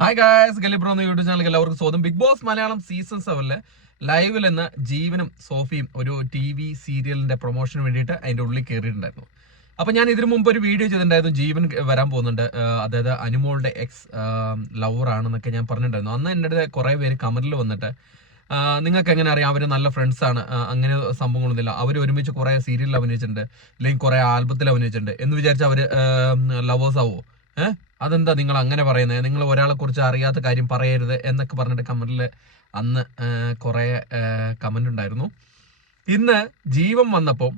Hi guys, ഗലിബ്രോ എന്ന YouTube ചാനലിൽ എല്ലാവർക്കും സ്വാഗതം. ബിഗ് ബോസ് മലയാളം സീസൺ 7 ലൈവിൽ നിന്ന് ജീവനും സോഫിയും ഒരു TV സീരിയലിന്റെ പ്രൊമോഷന് വേണ്ടിയിട്ട് അതിന്റെ ഉള്ളിൽ കയറിയിട്ടുണ്ടായിരുന്നു. അപ്പൊ ഞാൻ ഇതിനു മുമ്പ് ഒരു വീഡിയോ ചെയ്തിട്ടുണ്ടായിരുന്നു, ജീവൻ വരാൻ പോകുന്നുണ്ട്, അതായത് അനുമോളുടെ എക്സ് ലവർ ആണെന്നൊക്കെ ഞാൻ പറഞ്ഞിട്ടുണ്ടായിരുന്നു. അന്ന് എൻ്റെ അടുത്ത് കുറെ പേര് കമന്റിൽ വന്നിട്ട് നിങ്ങൾക്ക് എങ്ങനെ അറിയാം അവർ നല്ല ഫ്രണ്ട്സ് ആണ്, അങ്ങനെ സംഭവങ്ങളൊന്നുമില്ല, അവർ ഒരുമിച്ച് കുറെ സീരിയലിൽ അഭിനയിച്ചിട്ടുണ്ട്, അല്ലെങ്കിൽ കുറെ ആൽബത്തിൽ അഭിനയിച്ചിട്ടുണ്ട് എന്ന് വിചാരിച്ച് അവര് ലവേഴ്സ് ആവോ? അതെന്താ നിങ്ങൾ അങ്ങനെ പറയുന്നത്? നിങ്ങൾ ഒരാളെ കുറിച്ച് അറിയാത്ത കാര്യം പറയരുത് എന്നൊക്കെ പറഞ്ഞിട്ട് കമന്റിൽ അന്ന് കുറെ കമന്റ് ഉണ്ടായിരുന്നു. ഇന്ന് ജീവൻ വന്നപ്പോൾ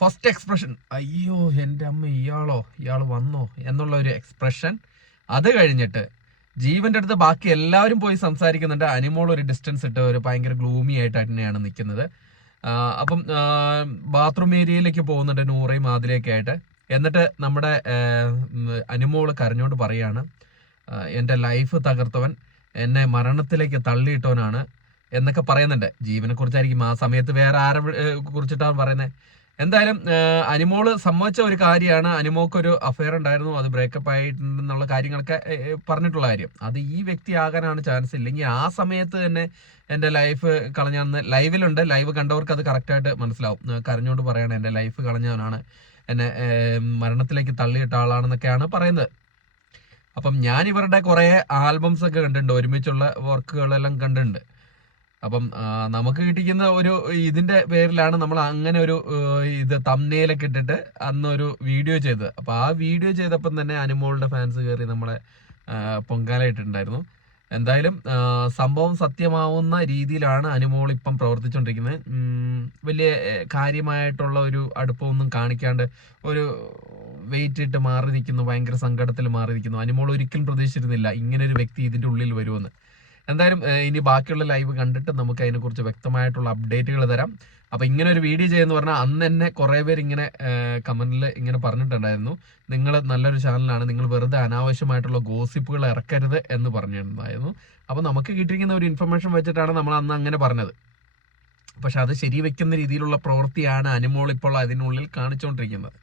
ഫസ്റ്റ് എക്സ്പ്രഷൻ, അയ്യോ എൻ്റെ അമ്മ ഇയാൾ വന്നോ എന്നുള്ള ഒരു എക്സ്പ്രഷൻ. അത് കഴിഞ്ഞിട്ട് ജീവന്റെ അടുത്ത് ബാക്കി എല്ലാവരും പോയി സംസാരിക്കുന്നുണ്ട്. അനിമോൾ ഒരു ഡിസ്റ്റൻസ് ഇട്ട് ഒരു ഭയങ്കര ഗ്ലൂമി ആയിട്ട് തന്നെയാണ് നിൽക്കുന്നത്. അപ്പം ബാത്റൂം ഏരിയയിലേക്ക് പോകുന്നുണ്ട് നൂറയും ആദിലയൊക്കെ ആയിട്ട്. എന്നിട്ട് നമ്മുടെ അനുമോള് കരഞ്ഞോണ്ട് പറയാണ്, എൻ്റെ ലൈഫ് തകർത്തവൻ, എന്നെ മരണത്തിലേക്ക് തള്ളിയിട്ടവനാണ് എന്നൊക്കെ പറയുന്നുണ്ട്. ജീവനെ കുറിച്ചായിരിക്കും, ആ സമയത്ത് വേറെ ആരെ കുറിച്ചിട്ടാണ് പറയുന്നത്. എന്തായാലും അനിമോള് സമ്മതിച്ച ഒരു കാര്യമാണ്, അനിമോക്കൊരു അഫെയർ ഉണ്ടായിരുന്നു, അത് ബ്രേക്കപ്പ് ആയിട്ടുണ്ടെന്നുള്ള കാര്യങ്ങളൊക്കെ പറഞ്ഞിട്ടുള്ള കാര്യം. അത് ഈ വ്യക്തി ആകാനാണ് ചാൻസ്. ഇല്ലെങ്കിൽ ആ സമയത്ത് തന്നെ എൻ്റെ ലൈഫ് കളഞ്ഞാന്ന് ലൈവിലുണ്ട്, ലൈവ് കണ്ടവർക്ക് അത് കറക്റ്റായിട്ട് മനസ്സിലാവും. കരഞ്ഞോണ്ട് പറയണം, എൻ്റെ ലൈഫ് കളഞ്ഞവനാണ്, എന്നെ മരണത്തിലേക്ക് തള്ളിയിട്ട ആളാണെന്നൊക്കെയാണ് പറയുന്നത്. അപ്പം ഞാൻ ഇവരുടെ കുറെ ആൽബംസ് ഒക്കെ കണ്ടിട്ടുണ്ട്, ഒരുമിച്ചുള്ള വർക്കുകളെല്ലാം കണ്ടിട്ടുണ്ട്. അപ്പം നമുക്ക് കിട്ടിക്കുന്ന ഒരു ഇതിന്റെ പേരിലാണ് നമ്മൾ അങ്ങനെ ഒരു ഇത് തംബ്നെയിലൊക്കെ ഇട്ടിട്ട് അന്നൊരു വീഡിയോ ചെയ്തത്. അപ്പൊ ആ വീഡിയോ ചെയ്തപ്പം തന്നെ അനുമോളുടെ ഫാൻസ് കയറി നമ്മളെ പൊങ്കാല ഇട്ടിട്ടുണ്ടായിരുന്നു. എന്തായാലും സംഭവം സത്യമാവുന്ന രീതിയിലാണ് അനുമോൾ ഇപ്പം പ്രവർത്തിച്ചുകൊണ്ടിരിക്കുന്നത്. വലിയ കാര്യമായിട്ടുള്ള ഒരു അടുപ്പമൊന്നും കാണിക്കാണ്ട് ഒരു വെയിറ്റ് ഇട്ട് മാറി നിൽക്കുന്നു, ഭയങ്കര സങ്കടത്തിൽ മാറി നിൽക്കുന്നു. അനുമോൾ ഒരിക്കലും പ്രതീക്ഷിച്ചിരുന്നില്ല ഇങ്ങനെ ഒരു വ്യക്തി ഇതിന്റെ ഉള്ളിൽ വരുമെന്ന്. എന്തായാലും ഇനി ബാക്കിയുള്ള ലൈവ് കണ്ടിട്ട് നമുക്ക് അതിനെക്കുറിച്ച് വ്യക്തമായിട്ടുള്ള അപ്ഡേറ്റുകൾ തരാം. അപ്പൊ ഇങ്ങനെ ഒരു വീഡിയോ ചെയ്യുന്ന പറഞ്ഞാൽ അന്ന് തന്നെ കുറെ പേര് ഇങ്ങനെ കമന്റിൽ ഇങ്ങനെ പറഞ്ഞിട്ടുണ്ടായിരുന്നു, നിങ്ങൾ നല്ലൊരു ചാനലാണ്, നിങ്ങൾ വെറുതെ അനാവശ്യമായിട്ടുള്ള ഗോസിപ്പുകൾ ഇറക്കരുത് എന്ന് പറഞ്ഞിട്ടുണ്ടായിരുന്നു. അപ്പൊ നമുക്ക് കിട്ടിയിരിക്കുന്ന ഒരു ഇൻഫർമേഷൻ വെച്ചിട്ടാണ് നമ്മൾ അന്ന് അങ്ങനെ പറഞ്ഞത്. പക്ഷെ അത് ശരിവെക്കുന്ന രീതിയിലുള്ള പ്രവൃത്തിയാണ് അനുമോൾ ഇപ്പോൾ അതിനുള്ളിൽ കാണിച്ചുകൊണ്ടിരിക്കുന്നത്.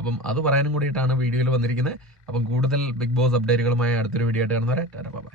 അപ്പം അത് പറയാനും കൂടിയിട്ടാണ് വീഡിയോയിൽ വന്നിരിക്കുന്നത്. അപ്പം കൂടുതൽ ബിഗ് ബോസ് അപ്ഡേറ്റുകളുമായി അടുത്തൊരു വീഡിയോ ആയിട്ട് കാണുന്നവരെ ബൈ.